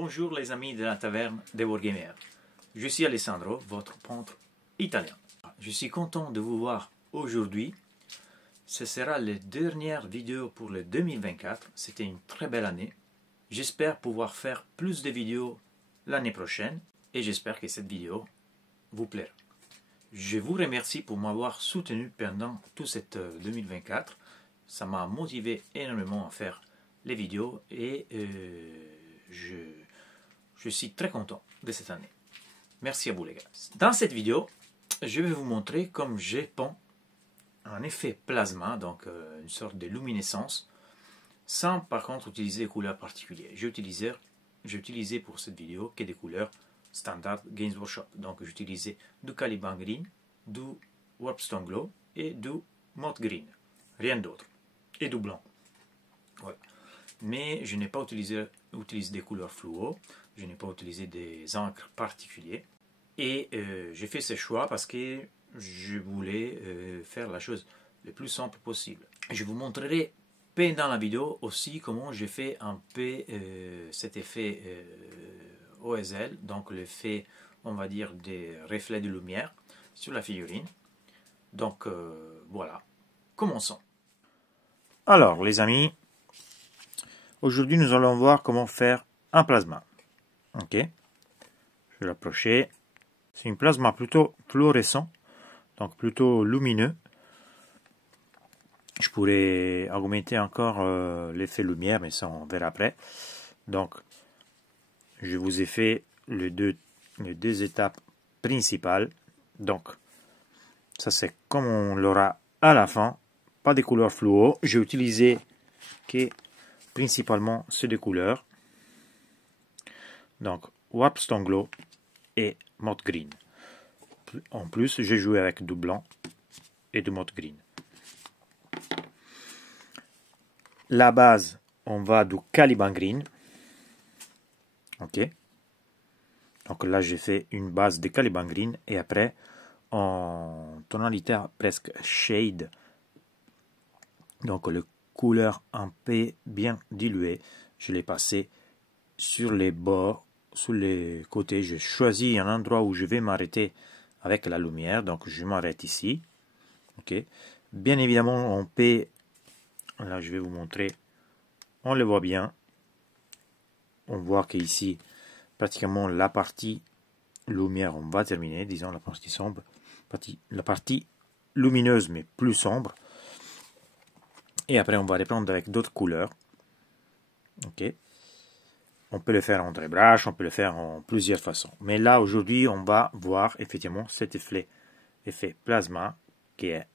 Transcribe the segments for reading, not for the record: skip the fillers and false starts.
Bonjour les amis de la taverne des Wargamers. Je suis Alessandro, votre peintre italien. Je suis content de vous voir aujourd'hui. Ce sera la dernière vidéo pour le 2024. C'était une très belle année. J'espère pouvoir faire plus de vidéos l'année prochaine et j'espère que cette vidéo vous plaira. Je vous remercie pour m'avoir soutenu pendant tout cette 2024. Ça m'a motivé énormément à faire les vidéos et je suis très content de cette année. Merci à vous les gars. Dans cette vidéo, je vais vous montrer comme j'ai peint un effet plasma, donc une sorte de luminescence, sans par contre utiliser des couleurs particulières. J'ai utilisé pour cette vidéo que des couleurs standard Games Workshop. Donc j'utilisais du Caliban Green, du Warpstone Glow et du Moth Green. Rien d'autre. Et du blanc. Voilà. Mais je n'ai pas utilisé des couleurs fluo, je n'ai pas utilisé des encres particuliers. Et j'ai fait ce choix parce que je voulais faire la chose le plus simple possible. Je vous montrerai pendant la vidéo aussi comment j'ai fait un peu cet effet OSL, donc l'effet, on va dire, des reflets de lumière sur la figurine. Donc voilà, commençons. Alors les amis, aujourd'hui nous allons voir comment faire un plasma. Ok, je vais l'approcher. C'est un plasma plutôt fluorescent, donc plutôt lumineux. Je pourrais augmenter encore l'effet lumière, mais ça on verra après. Donc, je vous ai fait les deux étapes principales. Donc, ça c'est comme on l'aura à la fin. Pas des couleurs fluo. J'ai utilisé que principalement ces deux couleurs. Donc, Warpstone Glow et Moth Green. En plus, j'ai joué avec du blanc et du Moth Green. La base, on va du Caliban Green. Ok. Donc là, j'ai fait une base de Caliban Green et après, en tonalité presque shade, donc le couleur un peu bien diluée, je l'ai passé sur les bords, sur les côtés. J'ai choisi un endroit où je vais m'arrêter avec la lumière, donc je m'arrête ici. Ok. Bien évidemment, on peut, là je vais vous montrer, on le voit bien. On voit qu'ici, pratiquement la partie lumière, on va terminer, disons la partie sombre, la partie lumineuse mais plus sombre. Et après, on va reprendre avec d'autres couleurs. Ok. On peut le faire en dry brush, on peut le faire en plusieurs façons. Mais là, aujourd'hui, on va voir effectivement cet effet plasma qui est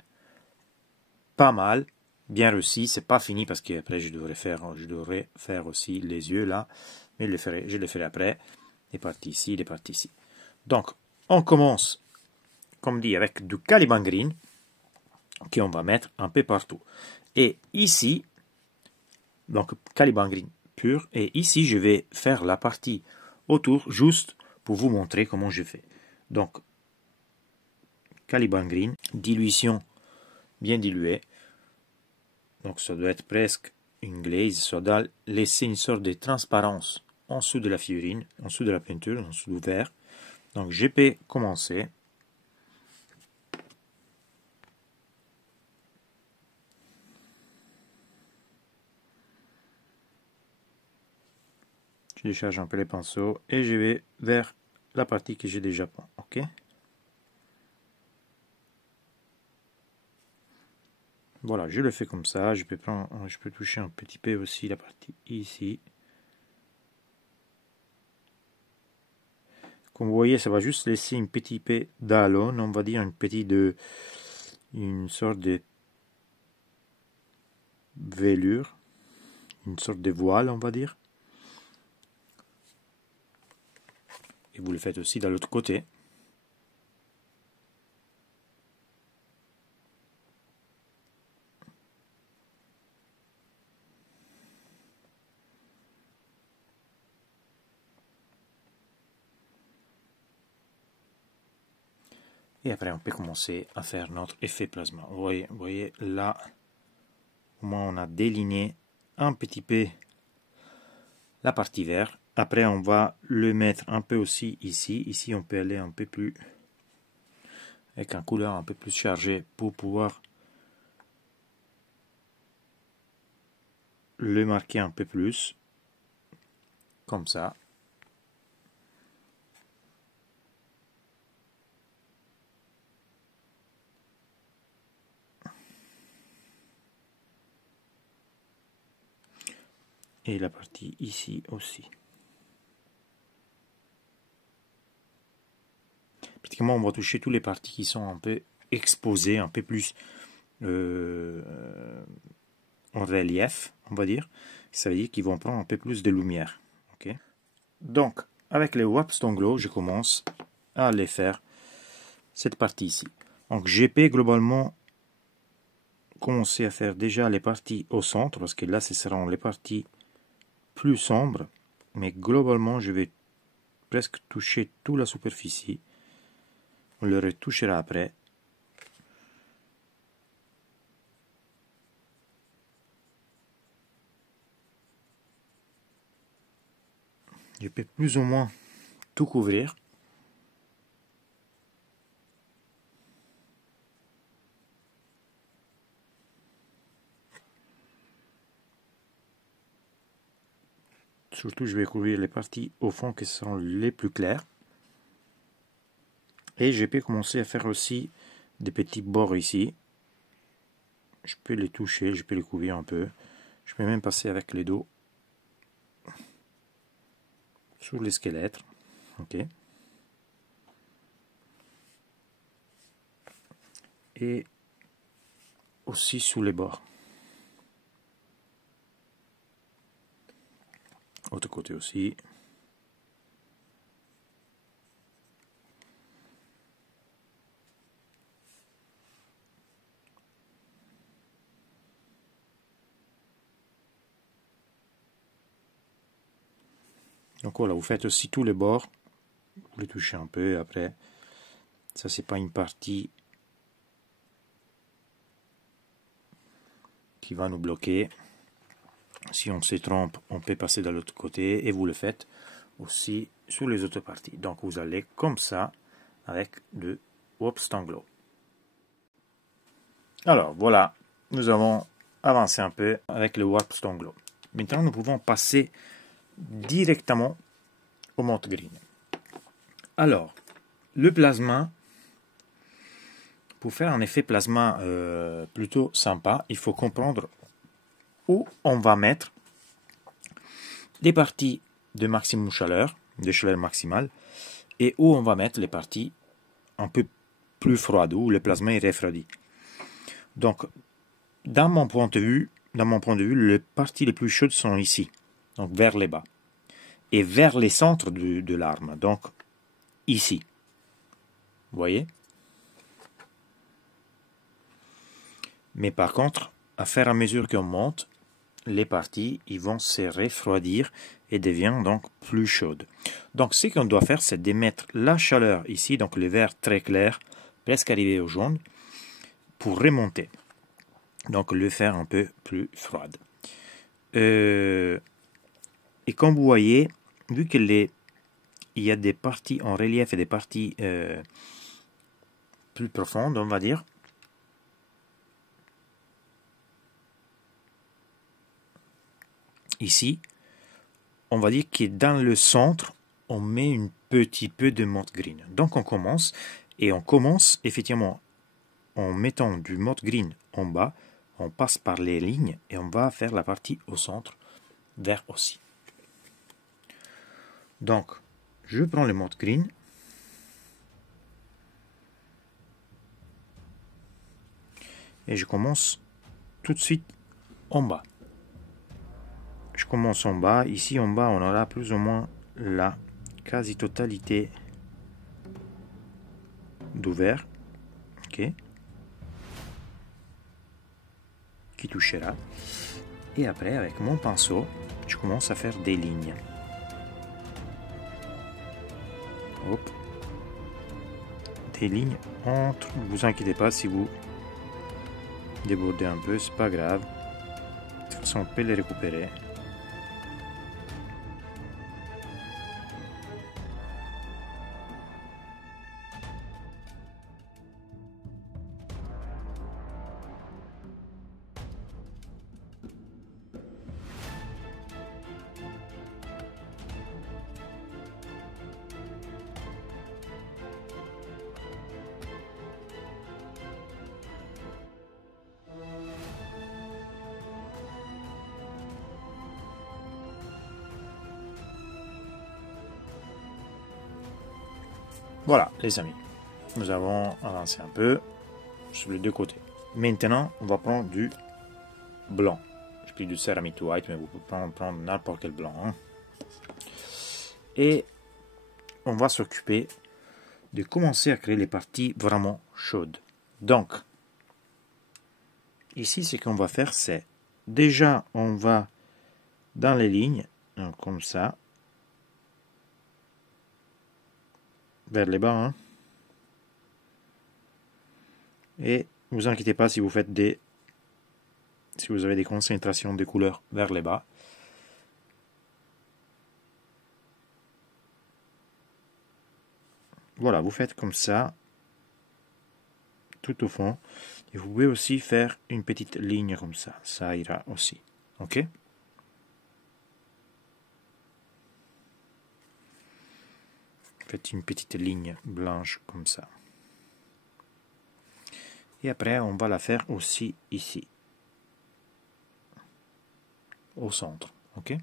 pas mal, bien réussi. C'est pas fini parce qu'après, je devrais faire aussi les yeux là. Mais je le ferai après. Les parties ici, les parties ici. Donc, on commence, comme dit, avec du Caliban Green qu'on va mettre un peu partout. Et ici, donc Caliban Green pur. Et ici, je vais faire la partie autour, juste pour vous montrer comment je fais. Donc, Caliban Green, dilution bien diluée. Donc, ça doit être presque une glaze. Ça doit laisser une sorte de transparence en dessous de la figurine, en dessous de la peinture, en dessous du verre. Donc, je peux commencer. Je décharge un peu les pinceaux et je vais vers la partie que j'ai déjà peint. Ok. Voilà, je le fais comme ça. Je peux toucher un petit peu aussi la partie ici. Comme vous voyez, ça va juste laisser un petit peu d'alone, on va dire une sorte de velure, une sorte de voile, on va dire. Et vous le faites aussi de l'autre côté. Et après, on peut commencer à faire notre effet plasma. Vous voyez là, au moins on a déligné un petit peu la partie verte. Après, on va le mettre un peu aussi ici. Ici, on peut aller un peu plus avec un couleur un peu plus chargé pour pouvoir le marquer un peu plus. Comme ça. Et la partie ici aussi. Pratiquement, on va toucher toutes les parties qui sont un peu exposées, un peu plus en relief, on va dire. Ça veut dire qu'ils vont prendre un peu plus de lumière. Okay. Donc, avec les Wapstone Glow, je commence à les faire cette partie ici. Donc, GP globalement commencer à faire déjà les parties au centre, parce que là, ce seront les parties plus sombres. Mais globalement, je vais presque toucher toute la superficie. On le retouchera après. Je peux plus ou moins tout couvrir. Surtout, je vais couvrir les parties au fond qui sont les plus claires. Et je peux commencer à faire aussi des petits bords ici. Je peux les toucher, je peux les couvrir un peu. Je peux même passer avec les dos sur les squelettes. Ok. Et aussi sous les bords. Autre côté aussi. Donc voilà, vous faites aussi tous les bords. Vous les touchez un peu après. Ça, c'est pas une partie qui va nous bloquer. Si on se trompe, on peut passer de l'autre côté et vous le faites aussi sur les autres parties. Donc vous allez comme ça avec le Wapstone Glow. Alors voilà, nous avons avancé un peu avec le Wapstone Glow. Maintenant, nous pouvons passer directement au mote green. Alors, le plasma, pour faire un effet plasma plutôt sympa, il faut comprendre où on va mettre les parties de maximum chaleur, de chaleur maximale, et où on va mettre les parties un peu plus froides, où le plasma est refroidi. Donc, dans mon point de vue, les parties les plus chaudes sont ici, donc vers les bas, et vers les centres de l'arme, donc ici. Vous voyez? Mais par contre, à faire à mesure qu'on monte, les parties ils vont se refroidir et deviennent donc plus chaudes. Donc ce qu'on doit faire, c'est de mettre la chaleur ici, donc le vert très clair, presque arrivé au jaune, pour remonter. Donc le faire un peu plus froide. Et comme vous voyez, vu qu'il y a des parties en relief et des parties plus profondes, on va dire, ici, on va dire que dans le centre, on met un petit peu de mote green. Donc on commence, et on commence effectivement en mettant du mote green en bas, on passe par les lignes et on va faire la partie au centre, vert aussi. Donc, je prends le mote green, et je commence tout de suite en bas. Je commence en bas. Ici en bas, on aura plus ou moins la quasi-totalité d'ouvert. Ok. Qui touchera. Et après, avec mon pinceau, je commence à faire des lignes. Hop. Des lignes entre. Ne vous inquiétez pas si vous débordez un peu, c'est pas grave. De toute façon, on peut les récupérer. Voilà, les amis. Nous avons avancé un peu sur les deux côtés. Maintenant, on va prendre du blanc. J'ai pris du Ceramite White, mais vous pouvez prendre n'importe quel blanc. Hein. Et on va s'occuper de commencer à créer les parties vraiment chaudes. Donc, ici, ce qu'on va faire, c'est déjà, on va dans les lignes, donc comme ça, vers les bas. Hein. Et ne vous inquiétez pas si vous faites si vous avez des concentrations de couleurs vers les bas. Voilà, vous faites comme ça, tout au fond. Et vous pouvez aussi faire une petite ligne comme ça. Ça ira aussi. Ok? Faites une petite ligne blanche comme ça. Et après, on va la faire aussi ici. Au centre. Ok?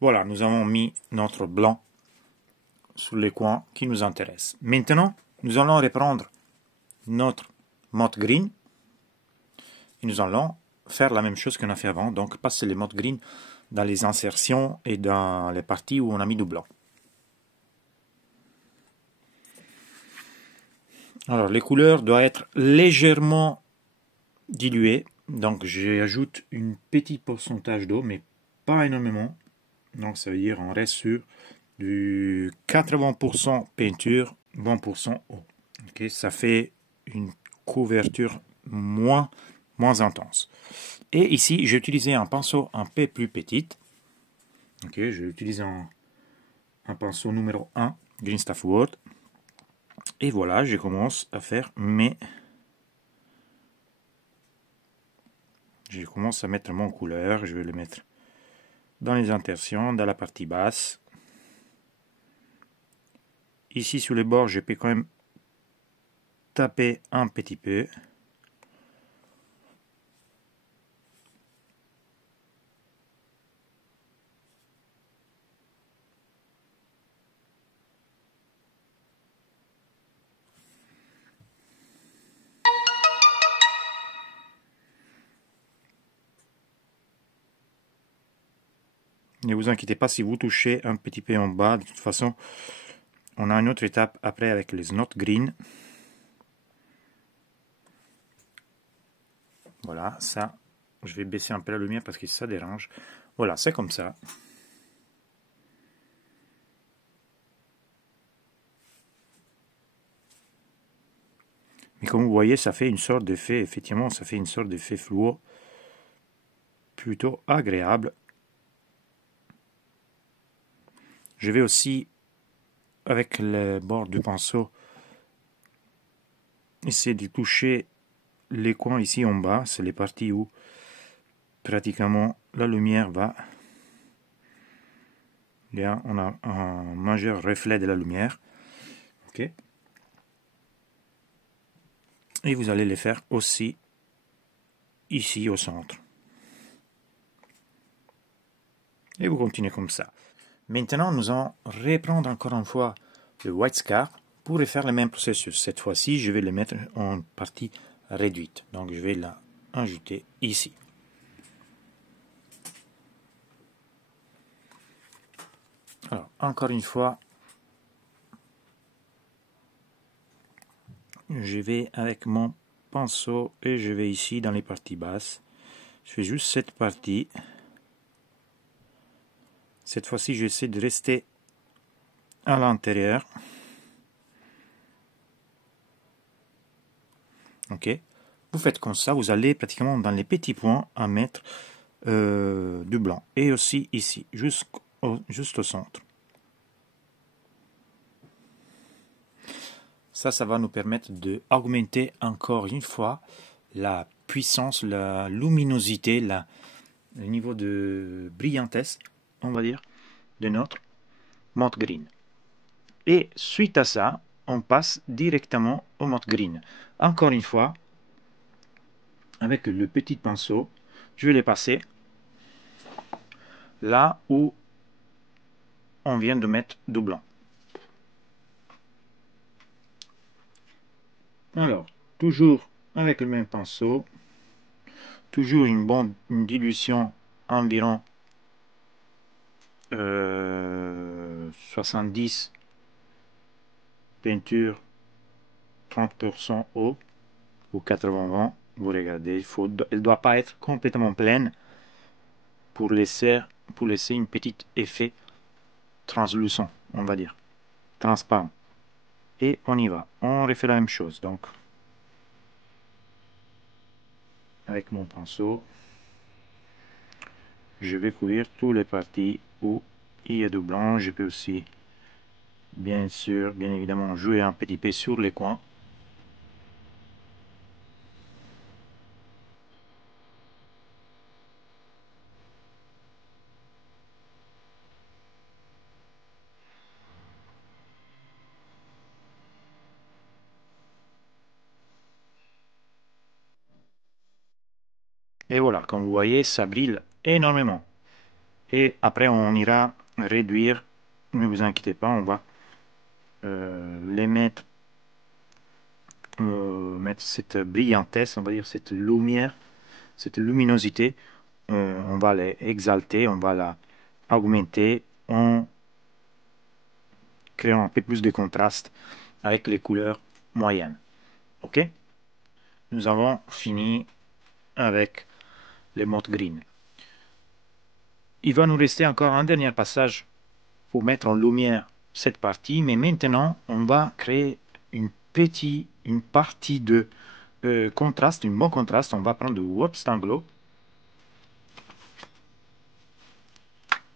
Voilà, nous avons mis notre blanc sur les coins qui nous intéressent. Maintenant, nous allons reprendre notre mode green et nous allons faire la même chose qu'on a fait avant, donc passer les modes green dans les insertions et dans les parties où on a mis du blanc. Alors, les couleurs doivent être légèrement diluées, donc j'ajoute un petit pourcentage d'eau, mais pas énormément. Donc ça veut dire on reste sur du 80% peinture, 20% eau. Okay, ça fait une couverture moins intense. Et ici, j'ai utilisé un pinceau un peu plus petit. Okay, j'ai utilisé un pinceau numéro 1, Green Stuff World. Et voilà, je commence à faire mes... Je commence à mettre mon couleur, je vais le mettre dans les insertions, dans la partie basse. Ici sur les bords, je peux quand même taper un petit peu. Ne vous inquiétez pas si vous touchez un petit peu en bas. De toute façon, on a une autre étape après avec les notes green. Voilà, ça, je vais baisser un peu la lumière parce que ça dérange. Voilà, c'est comme ça. Mais comme vous voyez, ça fait une sorte d'effet, effectivement, ça fait une sorte d'effet fluo plutôt agréable. Je vais aussi, avec le bord du pinceau, essayer de toucher les coins ici en bas. C'est les parties où pratiquement la lumière va. Bien, on a un majeur reflet de la lumière. Ok. Et vous allez les faire aussi ici au centre. Et vous continuez comme ça. Maintenant, nous allons reprendre encore une fois le White Scar pour refaire le même processus. Cette fois-ci, je vais le mettre en partie réduite. Donc, je vais la ajouter ici. Alors, encore une fois, je vais avec mon pinceau et je vais ici dans les parties basses. Je fais juste cette partie. Cette fois-ci, j'essaie de rester à l'intérieur. Ok. Vous faites comme ça, vous allez pratiquement dans les petits points à mettre du blanc. Et aussi ici, juste au centre. Ça va nous permettre d'augmenter encore une fois la puissance, la luminosité, le niveau de brillantesse, on va dire, de notre mode green. Et suite à ça, on passe directement au mode green. Encore une fois, avec le petit pinceau, je vais les passer là où on vient de mettre du blanc. Alors, toujours avec le même pinceau, toujours une bonne dilution environ 70 peinture 30% eau ou 80-20, vous regardez, elle ne doit pas être complètement pleine pour laisser une petite effet translucent, on va dire, transparent. Et on y va, on refait la même chose. Donc, avec mon pinceau, je vais couvrir toutes les parties où il y a du blanc. Je peux aussi, bien sûr, bien évidemment, jouer un petit peu sur les coins. Et voilà, comme vous voyez, ça brille énormément. Et après, on ira réduire. Ne vous inquiétez pas, on va les mettre cette brillantesse, on va dire cette lumière, cette luminosité. On va les exalter, on va la augmenter en créant un peu plus de contraste avec les couleurs moyennes. Ok, nous avons fini avec les modes green. Il va nous rester encore un dernier passage pour mettre en lumière cette partie, mais maintenant on va créer une partie de contraste, un bon contraste. On va prendre du Wobstanglo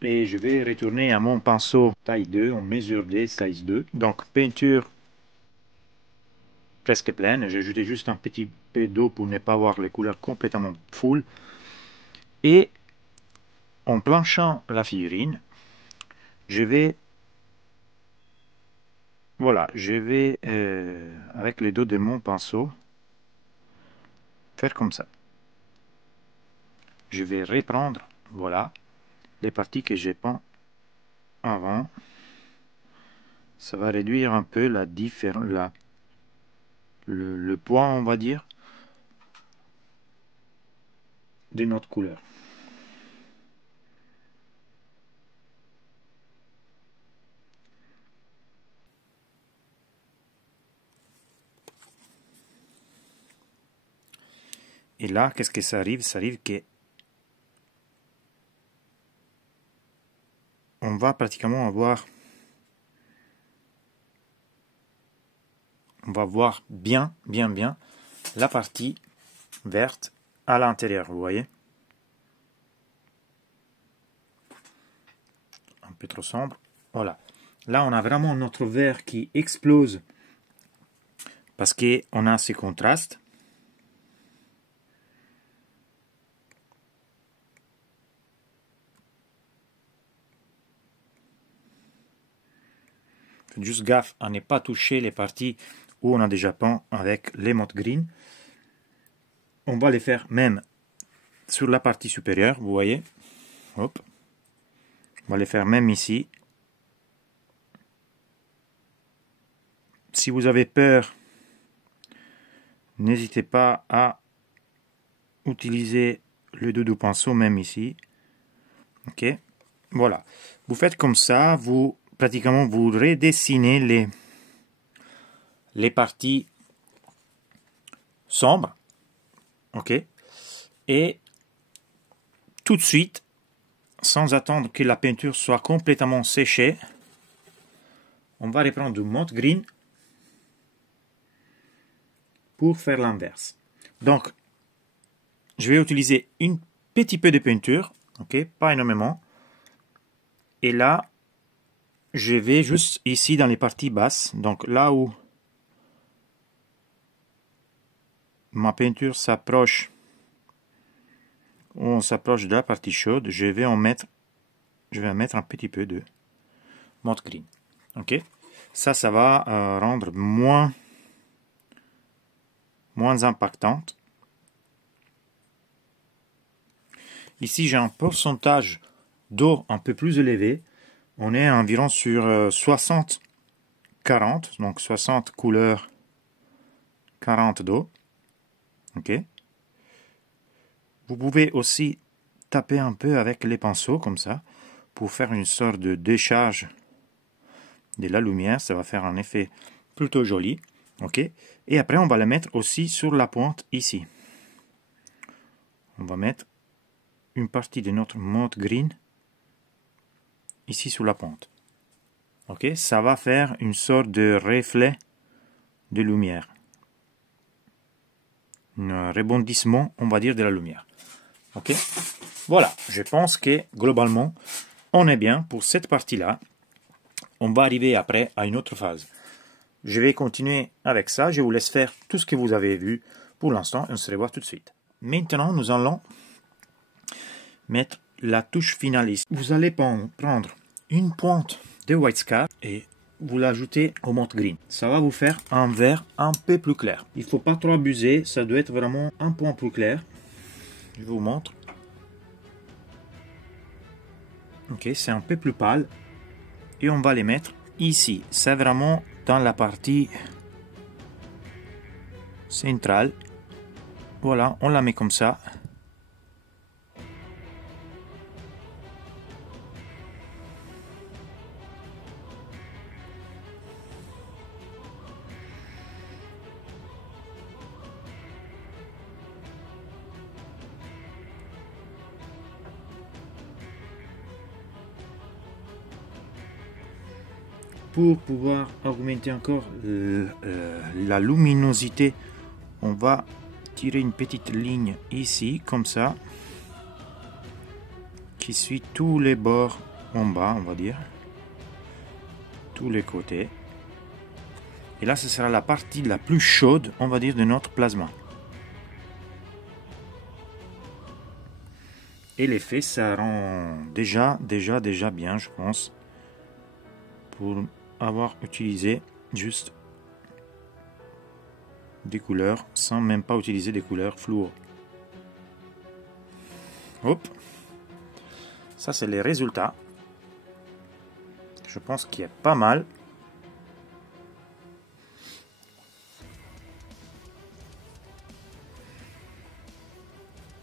et je vais retourner à mon pinceau taille 2, en mesure D, size 2. Donc peinture presque pleine, j'ai ajouté juste un petit peu d'eau pour ne pas avoir les couleurs complètement full. Et en planchant la figurine, je vais, voilà, je vais avec les dos de mon pinceau faire comme ça. Je vais reprendre, voilà, les parties que j'ai peint avant. Ça va réduire un peu la différence, le poids, on va dire, de notre couleur. Et là, qu'est-ce que ça arrive? Ça arrive que on va pratiquement avoir, on va voir bien la partie verte à l'intérieur, vous voyez? Un peu trop sombre. Voilà. Là, on a vraiment notre vert qui explose parce qu'on a ces contrastes. Faites juste gaffe à ne pas toucher les parties où on a déjà peint avec les modes green. On va les faire même sur la partie supérieure, vous voyez. Hop. On va les faire même ici. Si vous avez peur, n'hésitez pas à utiliser le dos du pinceau même ici. Ok, voilà. Vous faites comme ça, vous pratiquement vous redessinez les parties sombres. Ok, et tout de suite, sans attendre que la peinture soit complètement séchée, on va reprendre du mode green pour faire l'inverse. Donc, je vais utiliser un petit peu de peinture, ok, pas énormément. Et là, je vais juste ici dans les parties basses, donc là où ma peinture s'approche, on s'approche de la partie chaude, je vais en mettre un petit peu de mode green. Ok, ça va rendre moins impactante. Ici, j'ai un pourcentage d'eau un peu plus élevé. On est environ sur 60-40, donc 60 couleurs, 40 d'eau. Ok. Vous pouvez aussi taper un peu avec les pinceaux, comme ça, pour faire une sorte de décharge de la lumière. Ça va faire un effet plutôt joli. Ok. Et après, on va le mettre aussi sur la pointe ici. On va mettre une partie de notre mote green ici sur la pointe. Ok, ça va faire une sorte de reflet de lumière. Un rebondissement, on va dire, de la lumière. Ok, voilà, je pense que globalement, on est bien pour cette partie-là. On va arriver après à une autre phase. Je vais continuer avec ça. Je vous laisse faire tout ce que vous avez vu pour l'instant. On se revoit tout de suite. Maintenant, nous allons mettre la touche finale ici. Vous allez prendre une pointe de White Scar et vous l'ajoutez au mote green. Ça va vous faire un vert un peu plus clair. Il ne faut pas trop abuser. Ça doit être vraiment un point plus clair. Je vous montre. Ok, c'est un peu plus pâle. Et on va les mettre ici. C'est vraiment dans la partie centrale. Voilà, on la met comme ça. Pour pouvoir augmenter encore la luminosité, on va tirer une petite ligne ici, comme ça, qui suit tous les bords en bas, on va dire, tous les côtés. Et là, ce sera la partie la plus chaude, on va dire, de notre plasma. Et l'effet, ça rend déjà bien, je pense, pour avoir utilisé juste des couleurs sans même pas utiliser des couleurs fluo. Hop, ça c'est les résultats. Je pense qu'il est pas mal.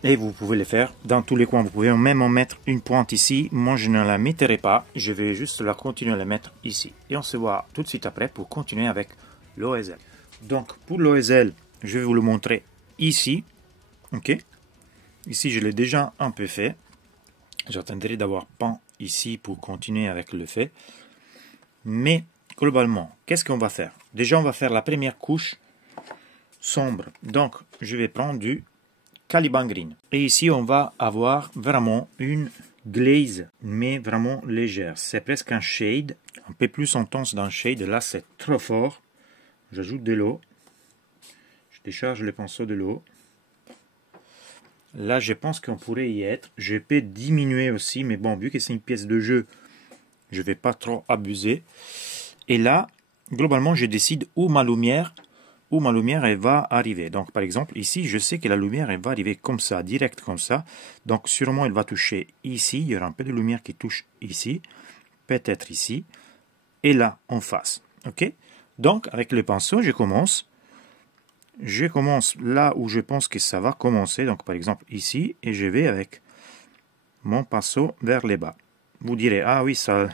Et vous pouvez le faire dans tous les coins. Vous pouvez même en mettre une pointe ici. Moi, je ne la mettrai pas. Je vais juste la continuer à la mettre ici. Et on se voit tout de suite après pour continuer avec l'OSL. Donc, pour l'OSL, je vais vous le montrer ici. Ok. Ici, je l'ai déjà un peu fait. J'attendrai d'avoir peint ici pour continuer avec le fait. Mais, globalement, qu'est-ce qu'on va faire? Déjà, on va faire la première couche sombre. Donc, je vais prendre du Caliban Green. Et ici, on va avoir vraiment une glaze, mais vraiment légère. C'est presque un shade, un peu plus intense d'un shade. Là, c'est trop fort. J'ajoute de l'eau. Je décharge le pinceau de l'eau. Là, je pense qu'on pourrait y être. Je peux diminuer aussi, mais bon, vu que c'est une pièce de jeu, je ne vais pas trop abuser. Et là, globalement, je décide où ma lumière elle va arriver. Donc par exemple ici, je sais que la lumière elle va arriver comme ça, direct comme ça. Donc sûrement elle va toucher ici, il y aura un peu de lumière qui touche ici, peut-être ici, et là en face. Ok. Donc avec le pinceau, je commence là où je pense que ça va commencer. Donc par exemple ici, et je vais avec mon pinceau vers les bas. Vous direz, ah oui, ça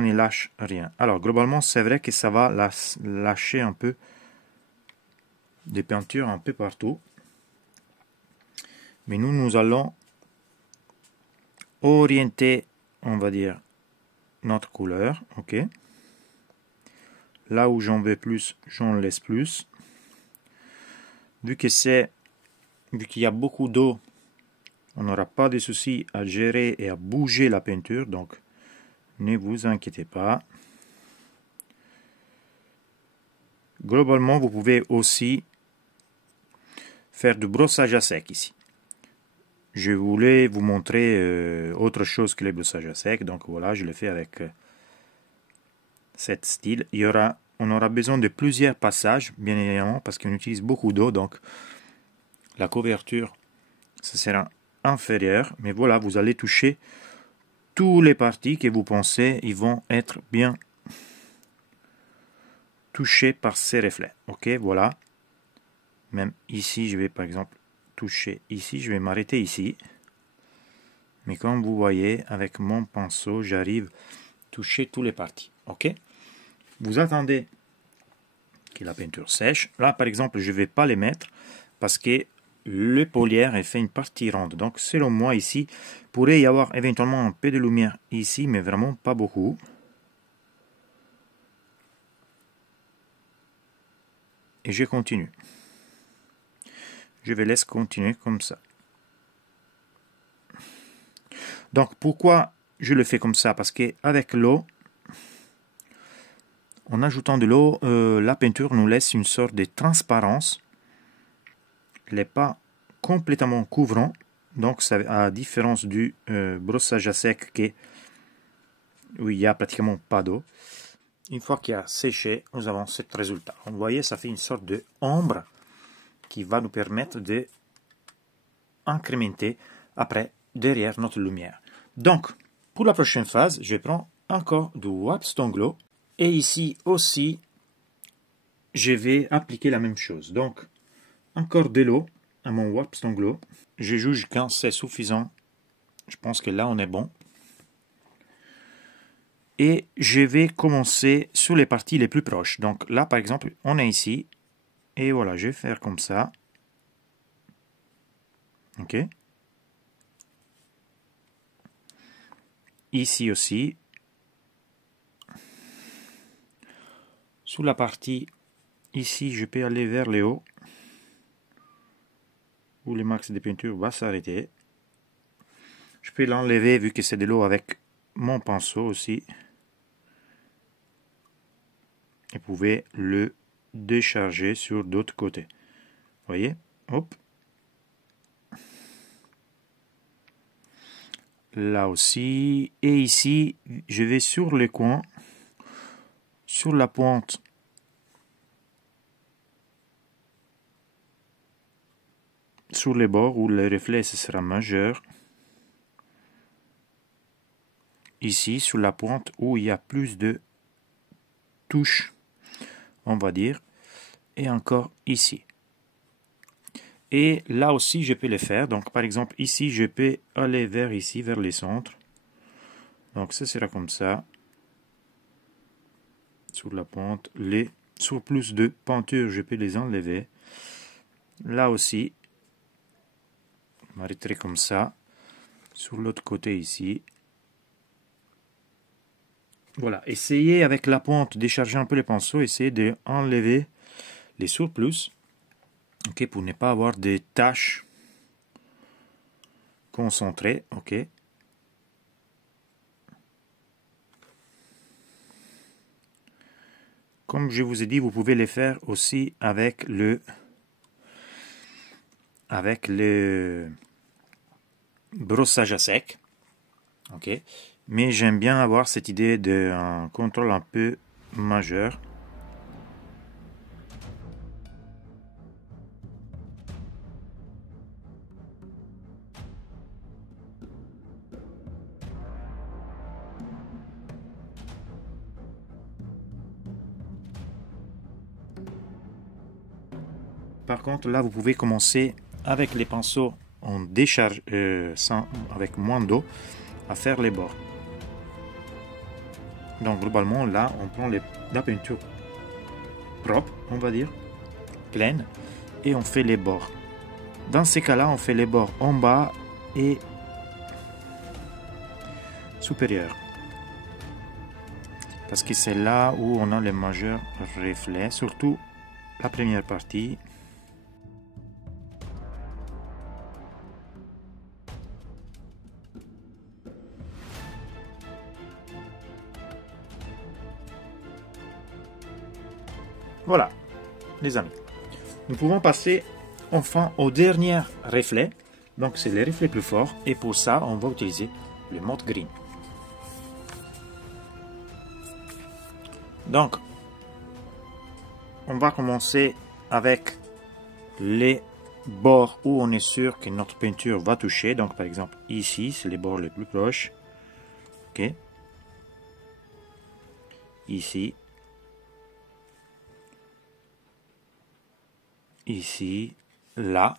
ne lâche rien. Alors, globalement, c'est vrai que ça va lâcher un peu des peintures un peu partout. Mais nous allons orienter, on va dire, notre couleur. Ok. Là où j'en veux plus, j'en laisse plus. Vu qu'il y a beaucoup d'eau, on n'aura pas de souci à gérer et à bouger la peinture. Donc, ne vous inquiétez pas. Globalement, vous pouvez aussi faire du brossage à sec ici. Je voulais vous montrer autre chose que les brossages à sec. Donc voilà, je le fais avec cet style. On aura besoin de plusieurs passages, bien évidemment, parce qu'on utilise beaucoup d'eau. Donc la couverture ce sera inférieur. Mais voilà, vous allez toucher toutes les parties que vous pensez ils vont être bien touchées par ces reflets. Ok, voilà. Même ici, je vais par exemple toucher ici. Je vais m'arrêter ici. Mais comme vous voyez, avec mon pinceau, j'arrive à toucher toutes les parties. Ok. Vous attendez que la peinture sèche. Là, par exemple, je ne vais pas les mettre parce que le polière est fait une partie ronde. Donc, selon moi, ici, il pourrait y avoir éventuellement un peu de lumière ici, mais vraiment pas beaucoup. Et je continue. Je vais laisser continuer comme ça. Donc, pourquoi je le fais comme ça? Parce qu'avec l'eau, en ajoutant de l'eau, la peinture nous laisse une sorte de transparence. Elle n'est pas complètement couvrant. Donc, ça, à différence du brossage à sec où il n'y a pratiquement pas d'eau. Une fois qu'il a séché, nous avons ce résultat. Vous voyez, ça fait une sorte de ombre qui va nous permettre de incrémenter après derrière notre lumière. Donc, pour la prochaine phase, je prends encore du Wax Stone Glow. Et ici aussi, je vais appliquer la même chose. Donc, encore de l'eau à mon Wax Stone Glow. Je juge quand c'est suffisant. Je pense que là, on est bon. Et je vais commencer sur les parties les plus proches. Donc là, par exemple, on est ici. Et voilà, je vais faire comme ça. OK. Ici aussi. Sur la partie ici, je peux aller vers le haut. Où le max de peinture va s'arrêter. Je peux l'enlever vu que c'est de l'eau avec mon pinceau aussi. Et vous pouvez le décharger sur d'autres côtés. Voyez, hop. Là aussi. Et ici, je vais sur les coins, sur la pointe. Sur les bords où le reflet ce sera majeur. Ici, sur la pointe où il y a plus de touches, on va dire. Et encore ici. Et là aussi, je peux le faire. Donc, par exemple, ici, je peux aller vers ici, vers les centres. Donc, ce sera comme ça. Sur la pointe. Les surplus de peinture, je peux les enlever. Là aussi, je m'arrêterai comme ça. Sur l'autre côté ici. Voilà. Essayez avec la pointe, décharger un peu les pinceaux. Essayez d'enlever les surplus. Ok, pour ne pas avoir des taches concentrées. Ok. Comme je vous ai dit, vous pouvez les faire aussi avec le brossage à sec. Ok. Mais j'aime bien avoir cette idée d'un contrôle un peu majeur. Par contre, là, vous pouvez commencer avec les pinceaux en décharge, avec moins d'eau, à faire les bords. Donc, globalement, là, on prend la peinture propre, on va dire, pleine, et on fait les bords. Dans ces cas-là, on fait les bords en bas et supérieur. Parce que c'est là où on a les majeurs reflets, surtout la première partie. Voilà, les amis. Nous pouvons passer enfin au dernier reflet. Donc, c'est le reflet plus fort. Et pour ça, on va utiliser le mode green. Donc, on va commencer avec les bords où on est sûr que notre peinture va toucher. Donc par exemple ici, c'est les bords les plus proches. Ok. Ici. Ici. Là.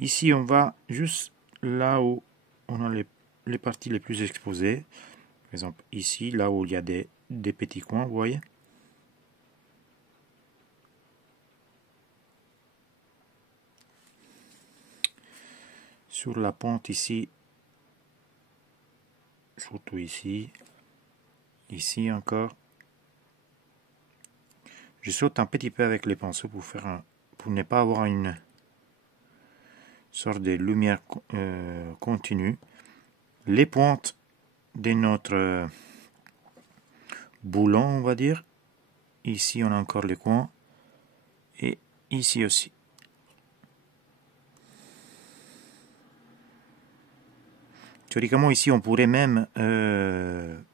Ici, on va juste là où on a les parties les plus exposées. Par exemple, ici, là où il y a des petits coins, vous voyez. Sur la pente ici, surtout ici, ici encore. Je saute un petit peu avec les pinceaux pour ne pas avoir une sorte de lumière continue. Les pointes de notre boulon, on va dire. Ici, on a encore les coins. Et ici aussi. Théoriquement, ici, on pourrait même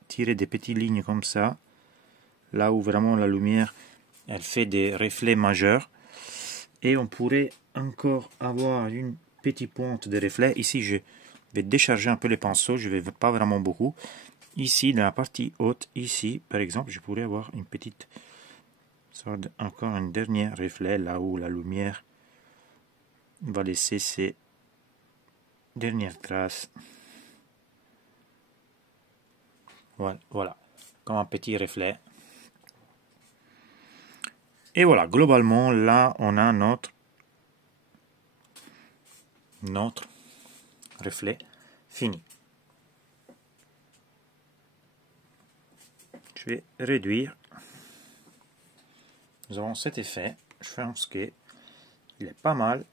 tirer des petites lignes comme ça. Là où vraiment la lumière, elle fait des reflets majeurs. Et on pourrait encore avoir une petite pointe de reflet. Ici, je vais décharger un peu les pinceaux. Je ne vais pas vraiment beaucoup. Ici, dans la partie haute, ici, par exemple, je pourrais avoir une petite sorte, encore un dernier reflet, là où la lumière va laisser ses dernières traces. Voilà, comme un petit reflet. Et voilà, globalement, là, on a notre reflet fini. Je vais réduire. Nous avons cet effet. Je pense qu'il est pas mal.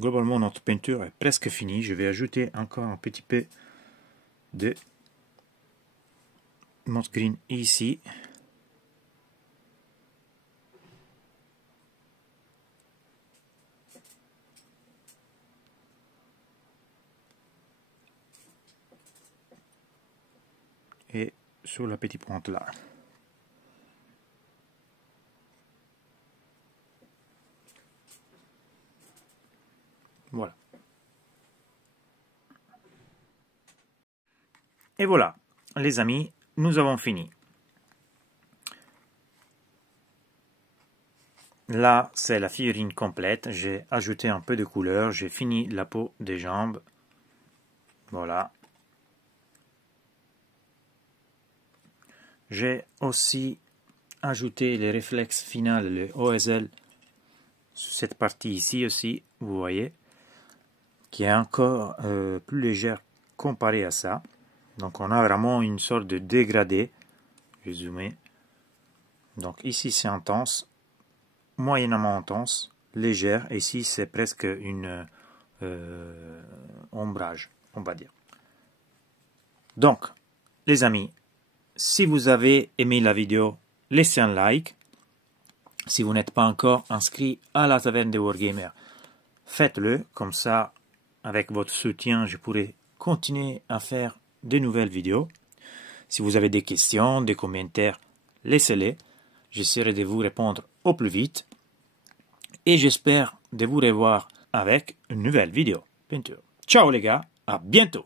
Globalement, notre peinture est presque finie. Je vais ajouter encore un petit peu de moss green ici. Et sur la petite pointe là. Voilà. Et voilà, les amis, nous avons fini. Là, c'est la figurine complète. J'ai ajouté un peu de couleur. J'ai fini la peau des jambes. Voilà. J'ai aussi ajouté les réflexes finales, le OSL, sur cette partie ici aussi, vous voyez, qui est encore plus légère comparé à ça. Donc on a vraiment une sorte de dégradé. Je vais zoomer. Donc ici c'est intense, moyennement intense, légère. Et ici c'est presque une ombrage, on va dire. Donc, les amis, si vous avez aimé la vidéo, laissez un like. Si vous n'êtes pas encore inscrit à la taverne des Wargamers, faites-le. Comme ça, avec votre soutien, je pourrai continuer à faire de nouvelles vidéos. Si vous avez des questions, des commentaires, laissez-les. J'essaierai de vous répondre au plus vite. Et j'espère de vous revoir avec une nouvelle vidéo peinture. Ciao les gars, à bientôt!